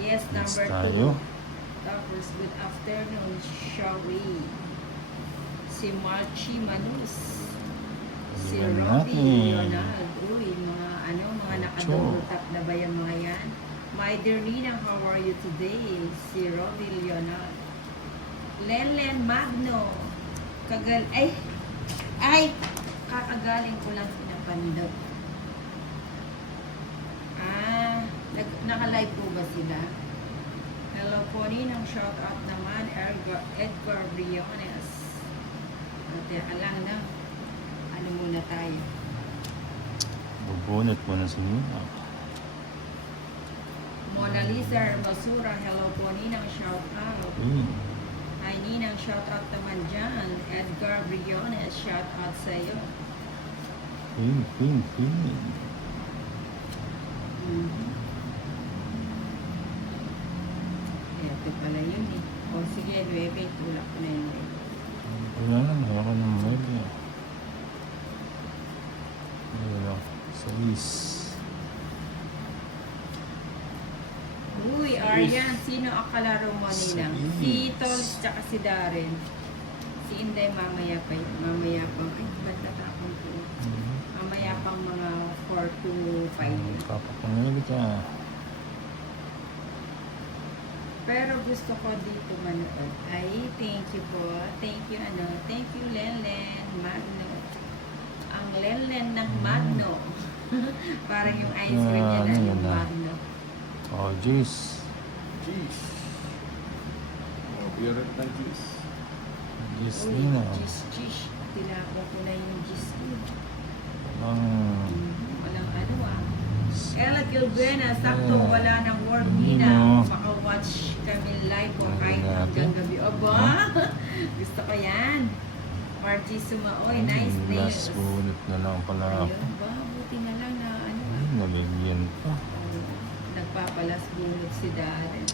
Yes, Next number tayo. 2. Tapos, good afternoon, Shari. Si Marchi Manus. Si Iwan Robbie natin. Ronald. Uy, mga nakadouble tap na ba yan mga yan? My dear Ninang, how are you today? Si Robbie Leonard. Lenlen Magno. Kakagaling ko lang pinapandog. Naka-live po ba sila? Hello po Ninang, shout out naman, Edgar Briones. Alang na, ano muna tayo? Bubunot mo na si Nina. Mona Lisa Hermosura, hello po Ninang, shout out. Hi Ninang, shout out naman dyan. Edgar Briones, shout out sa'yo. Queen. Ito pala yun eh. O sige, 9, tulak ko na yun eh. Wala na, wala ka ng media. Wala, 6. Uy, Aryan, sino ang kalaro mo Ninang? Si Tols, tsaka si Darren. Si Inday mamaya pa yun. Mamaya pa. Ay, ba't natapon ko? Mamaya pang mga 4 to 5. Papapangilig ka. Pero gusto ko dito manood. Ay, thank you po. Thank you, Thank you, Lenlen Magno. Ang Lenlen ng Magno. Parang yung ice cream niya na yung Magno. Oh, jeez. Oh, biyarat na juice. Jeez, Uy, Nina. cheese. Tinapon ko na yung cheese ko. Walang ano ah. Ella Gilbena, sakto wala ng work Nina. Maka-watch kami live po kahit hanggang gabi. Aba, gusto ko yan. Margie Sumaoy, nice nails. Last bunot na lang pala. Ayun ba, buti na lang na Nabigyan pa. nagpapalas bunot si Darren.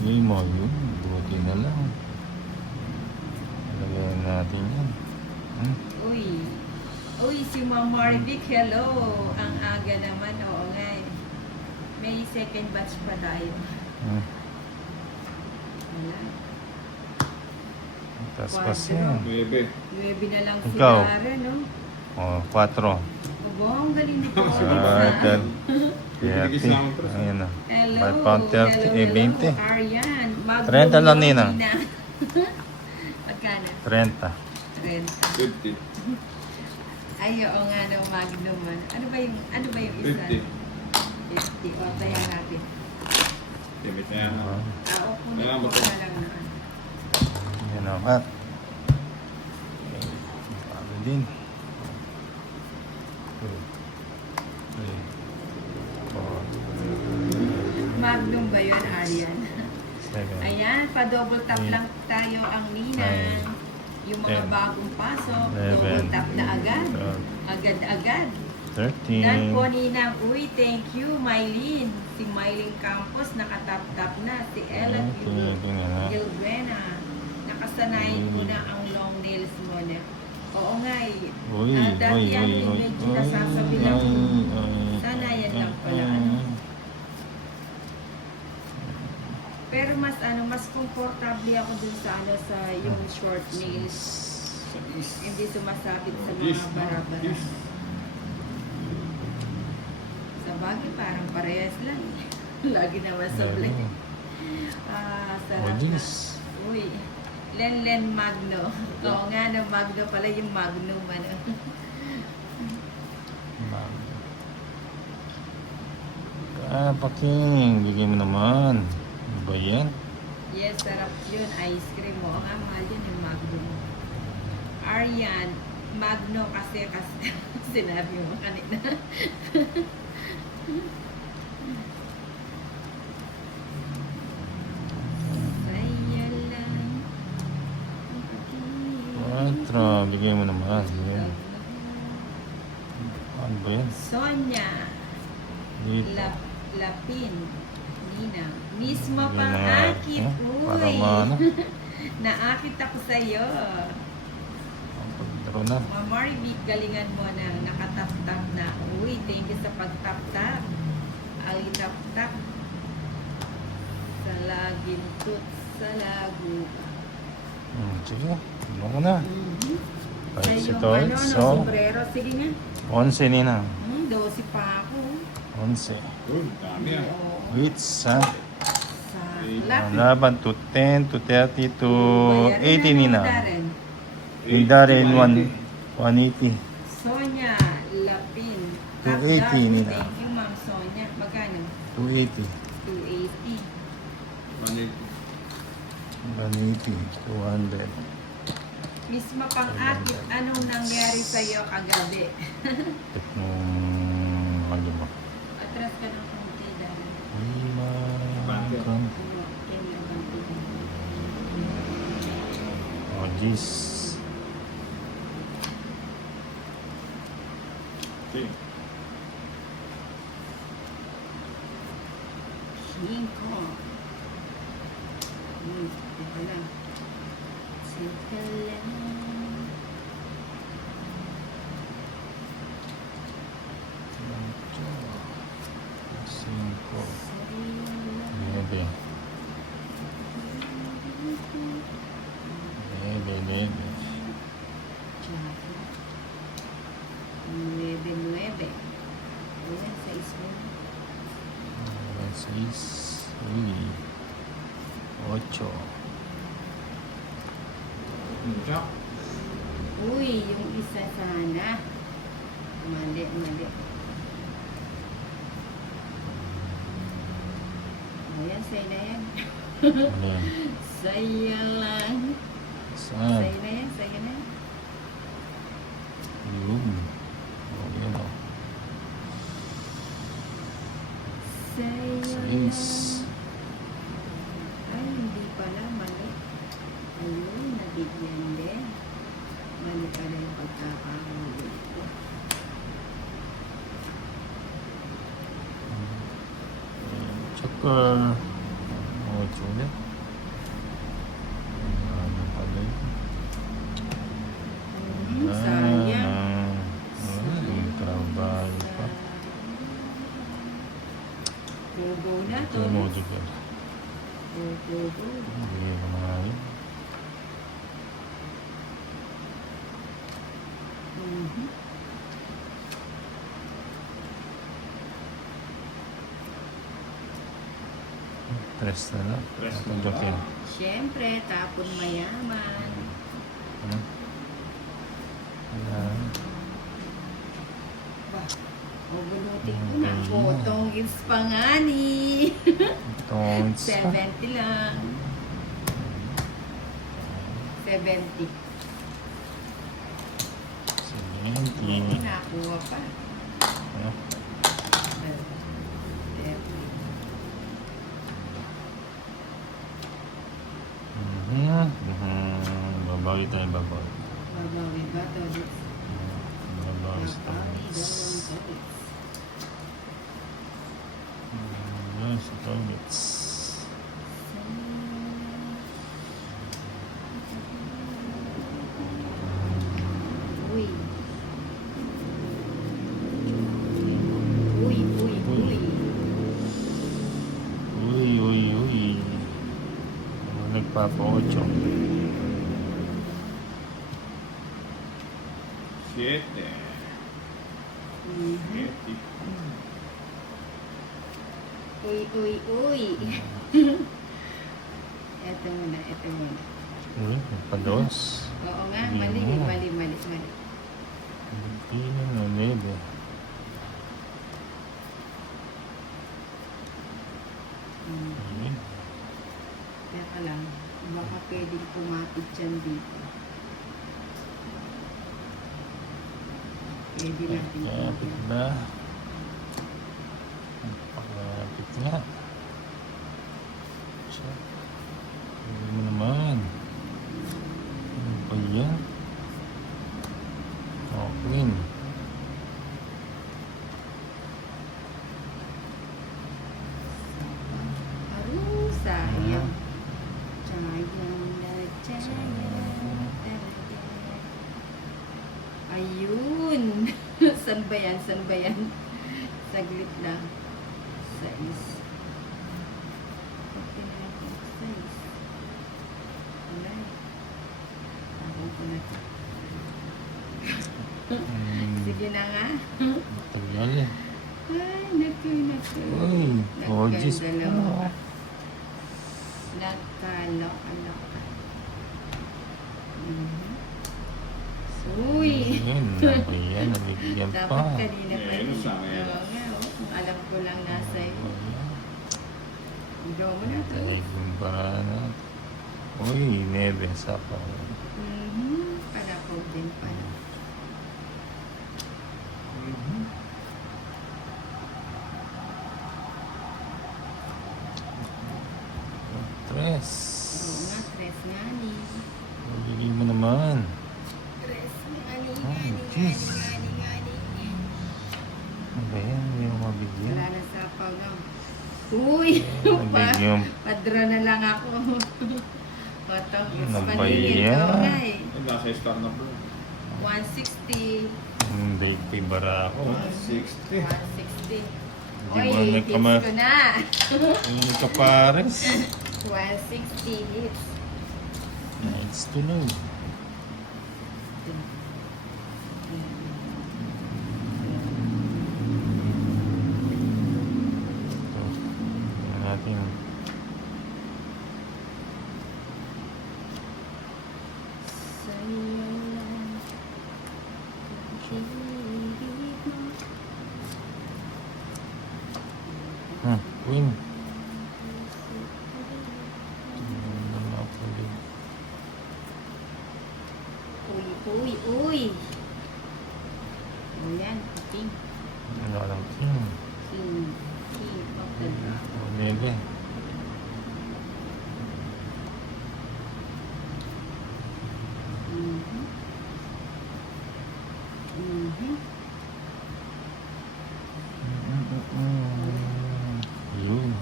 Hindi mo yun. Buti na lang. Lagyan natin yan. Uy, si Ma'am Marvic, hello. Ang aga naman, oo nga eh. May second batch pa tayo. Wala. Taspas yan. 9. 9 na lang si Ikaw? Darren, no? Oh, 4. Abo, ang galing nito. Kaya, ayan na. Hello. 5 pound 30, Hello, 20. Aryan. 30 lang, Nina. Pagkana? 30. 30. 50. Ay, oo nga no, Magnum. Ano ba yung isa? 50. 50. O, tayo natin. Gamit na yan. Kunin Kailangan ko ba ito? na lang na. Yan o, Kat. Ano din? 2, 3, 4, Magnum ba yun, Aryan? 7. Ayan, pa-double tap lang tayo ang Ninang. Yung mga 10, bagong pasok, 11, double tap na agad. 12, Agad-agad. 13. Dan po Ninang, uy, thank you, Mylene. Si Mylene Campos, nakatap-tap na. Si Ella Gilbena, nakasanayin mo na ang long nails mo na. Oo nga eh. Dati medyo nasasabi lang. Sanayan lang pala. Pero mas komportable ako dun sa yung short nails. Hindi sumasabit sa mga barabara. Sa bagay, parang parehas lang. Lagi naman sa vlog. Sarap na. Uy, Lenlen Magno. Oo nga, ng Magno pala yung Magnum. Paking, bigay mo naman. Ano ba yan? Yes, sarap yun. Ice cream. Oo nga, mahal yun yung Magnum. Aryan, Magno kasi sinabi mo kanina. Saya lang. 4, bigay mo naman. Ano ba yan? Sonia. Dito. Lapin. Nina. Mismo Yun pang na, akit. para Uy. maano. Naakit ako sa'yo. Pagdaro na. Mamari, galingan mo na nakatap-tap na. Uy, thank you sa Magintot sa lago. Sige, ano ko na. Sa Kahit si yung Toy, ano, so, sombrero. Sige nga. 11 nina. 12 pa ako. 11. Uy, dami ah. Oo. Wits, ha? Sa laki. Laban to 10, to 30, to Bayarin 80 nina. Darren. Yung Darren, 180. Sonia Lapin. 280 nila. Thank you, Ma'am Sonia. Magkano? 280. 280. 180. 200. Miss Mapang-akit, anong nangyari sa'yo kagabi? Ano ba? Atras ka ng konti, Darren. Lima. Bakit? Ano, yan lang ang tingin. Oh, jeez. Okay. Cinco. Teka lang. Teka lang. Cinco. Sarili. Nueve. Nueve. Tsaka. 9. Ayan, 6 mo. 6. Uy. 8. Jack. Uy, yung isa sana. Mali. Ayan, sa'yo na yan. Ano yan? Sa'yo lang. Saan? Sa'yo na yan, sa'yo na yan. Yun. Oh, yun o. Sa'yo 6. lang. Ay, hindi pala, mali. Ayun, nabigyan din. Mali pala yung pagkakahuli ko. Tsaka 8 ulit. Ano pala yun? Sayang. Yung trabaho pa. Go na Ito to. mo dito. Go. Hindi ko na yun. Mhm. Tres na lang. Tres Ako na jokin. lang. Siyempre, tapon mayaman. Ano? Wala. Ba, bunutin ko na. Okay. Potong gives pa nga ni. Itong 70 lang. 70. Sige. Nakuha pa. Ano? 30. Babawi tayo, babawi. Babawi ba to? Babawi sa Babawi toilets. daw ang toilets. Babawi sa toilets. Uy. Uy. Uy. Nagpapa-8. 7. Mhm. 7. Uy. Ito muna. Uy, nagpa-2. Oo nga, Hindi mali. mo. Pili na lebe. Hmm. Teka lang, baka pwedeng pumapit dyan dito. Pwede natin Kapit ito. ba? Kapit nga. Check. Pwede mo naman. Ano ba yan? Okay. Sayang. Sayang talaga. Ayun. San ba yan? Saglit lang. 6. Okay natin. ko na to. Sige na nga. Tagal eh. Ay, naku. Uy, gorgeous pa. Nagkandalawa. Nagkaloka-loka. Uy! Ayun, naku yan, nabigyan Dapat pa. kanina pa. Ngayon, sa ngayon. Oo nga, oh. Kung alam ko lang nasa iyo. Ikaw mo na to. Talagang paraan na. Uy, nebe, sapa. Palakog din pala. Tres. Oo nga, tres nga ni. Bigyan mo naman. Tres nga ni. Ay, jeez. Nga ni. Ano ba yan? Hindi mo mabigyan. Wala na sapaw na. Uy! Nabigyan. Padra na lang ako. Patang Ano ba paningin yan? ko nga eh. Nasa star na po. 160. Hindi, pibara ako. 160. 160. Hindi Oy, mo hits nagkama- ko na. Hindi ka pares. 160 hits. Nice to know. Ito. Tingnan natin. Sa'yo lang. Pag-ibig mo. Queen. Tingnan na napuli. Uy. O yan, king. Ano lang king. King of the draw. O, nebe. Mhm. Mhm. Yun.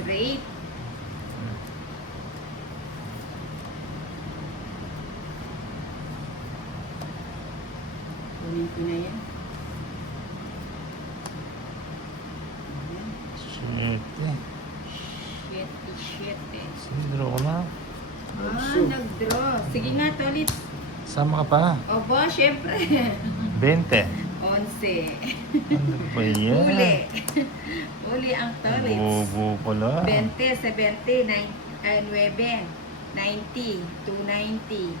Straight. Kunin ko na yan. Ayan. Siyete. Shit. Sindro ko na. Nag-draw. Sige nga, Tolit. Sama ka pa. Obo, syempre. 20. 11. Ano ba yan? Uli ang Tolits. Bobo pala. 20, 70, 9, 90, 290,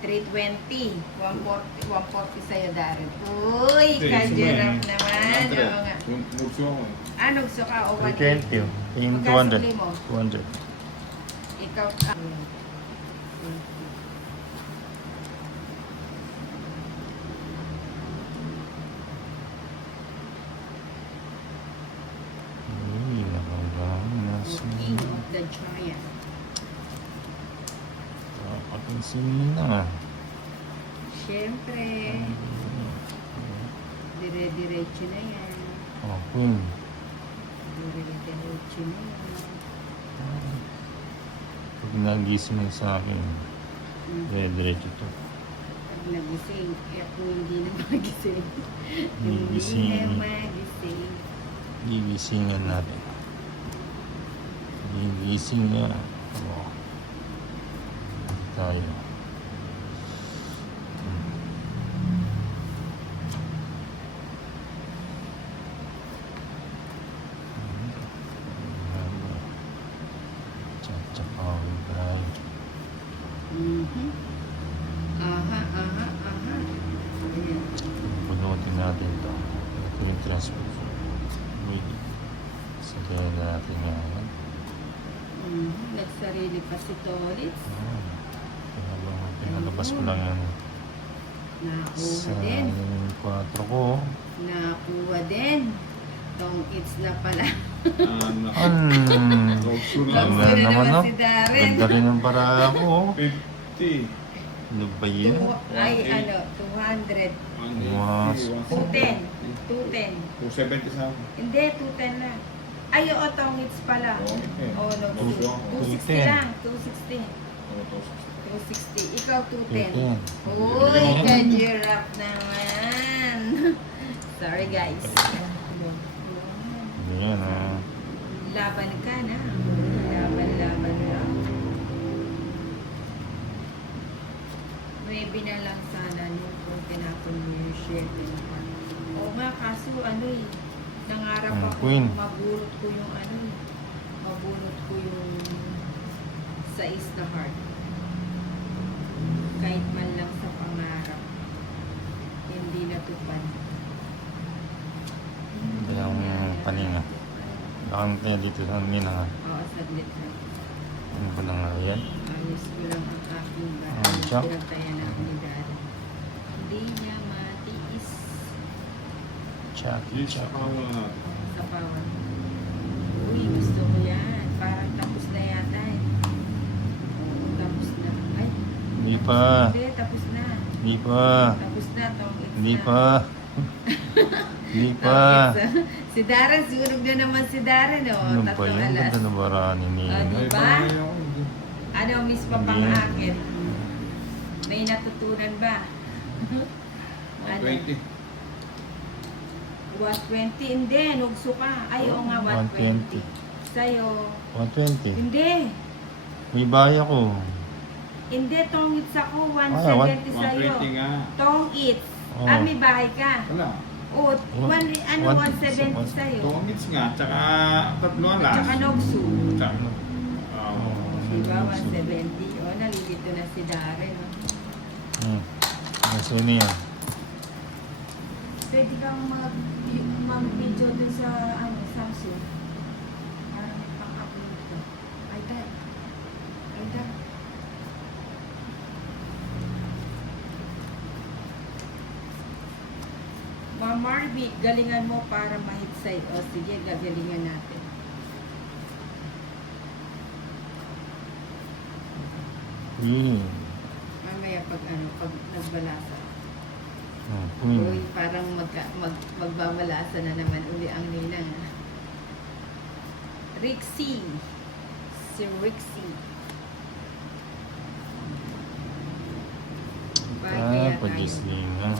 320, 140 sa'yo, Darren. Uy, kanjerap naman. Oo nga. Mugso ako. Nugso ka o 320. Tingin Magkano 200. suli mo? 200. Ikaw, Uy, nakagano na King siya. of the Giant. Aking sinina. Siyempre, dire-diretso na yan. Oh, Queen. Dire-diretso na yan. Pag nagising mo sa akin, diretso to. Pag nagising, ako hindi na magising. Gigising. Hindi na magising. Gigisingan natin. Gigising na. Oh. Tayo. Mhm. Aha. Ayan. Bunutin natin ito. Ito yung transport. Wait. Sagay natin yan. Nagsarili pa si Tolits. Pinalabas ko lang yan. Nakuha Sa din. 4 ko. Nakuha din. Tong it's na pala. Mugso Ganda na. naman, no? si Darren. Ganda rin ang para ako. 50. Ano ba yan? 200. 210. 210. 270 sa akin. Hindi, 210 lang. Ay, oo, tong it's pala. Okay. Oh, no, Mugso ako. 260 lang. 260. Oo, 260. 260. Ikaw, 210. 210. Uy, kanjirap naman. Sorry, guys. Yan, ah. Laban ka na. Laban lang. 9 na lang sana nung kung tinapon mo yung 7 na pa. Oo nga, kaso ano eh, nangarap Hmm, ako Queen. mabunot ko yung ano eh, mabunot ko yung 6 na heart. Kahit man lang sa pangarap, hindi natupad. Kaya ang paninga. Bakang tayo dito sa Mina nga. Oo, saglit lang. Ano ko na nga yan? Ayos ko lang ang aking Ah, bahay. siya? Pinagtayan ako ni Daddy. Hindi niya matiis Yes, Check. saka muna natin. sa power. Uy, gusto ko yan. Parang tapos na yata eh. Oo, tapos na. Ay, Hindi pa. hindi, tapos na. Hindi pa. Tapos na, tong it's Hindi na. pa. Hindi Tong pa. it's, si Darren, sunog na naman si Darren. Oh, Ano pa tatlong yun? alas. Ganda na barani ni Ah, Nino. Ay, Diba? parang ayaw ko. Ano, miss pa pang akin? May natutunan ba? Ano? 20. 120, hindi, nugso ka. Ay, oo nga, 120. 120. Sa'yo, 120. hindi. May baya ko. Hindi, tong its ako, Ah, 170 sa'yo. 120 nga. Tong its. Oh. Ah, may bahay ka. Wala. O, ano, 170 sa'yo. Tongits nga, tsaka tatlo alas. Tsaka nugso. Tsaka, Diba, 170. O, nalilito na si Darren. No? Naso niya. Pwede kang mag-video dun sa ano, Samsung. Para may pang-upload ka. Ay, dad. Ay, dad. Ma'am Marby, galingan mo para ma-hit side. O, sige, gagalingan natin. Mamaya pag ano, pag nagbalasa. Uy, parang magbabalasa na naman uli ang ninang. Rixie. Si Rixie. Pag-isling ha.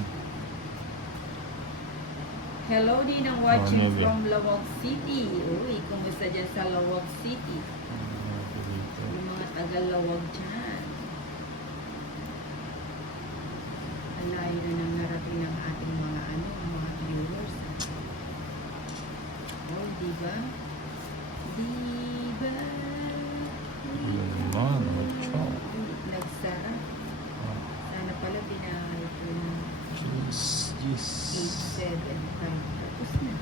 Hello din ang watching Oh, from Lawag City. Uy, kumusta dyan sa Lawag City? Yung mga taga-Lawag dyan. Ang layo na nang narating ng ating mga ano, mga viewers. Oh, diba? Diba? Yun naman, chow. Nagsara. Sana pala binahay ko ng Jeez, jeez. 8-7. Tapos na.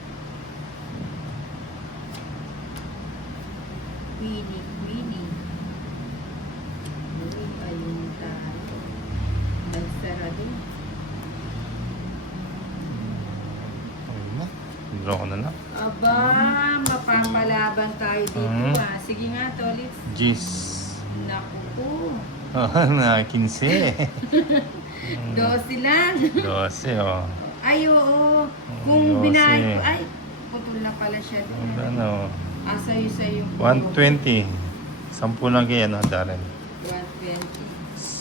Winnie. Uy, ayun tayo. Nagsara din. Ayun na. Draw ko na lang. Aba, mapapalaban tayo dito ah. Sige nga, Tolit. Jeez. Naku po. Na 15. 12 lang. 12 oh. Ay, oo. Ayos Kung binahay ko, eh. ay, putol na pala siya. Ano? Ah, sa'yo. 120. 10 lang kaya no, Darren. 120.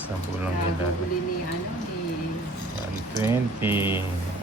10 lang kaya Darren. Naguguli ni, ano, ni... 120.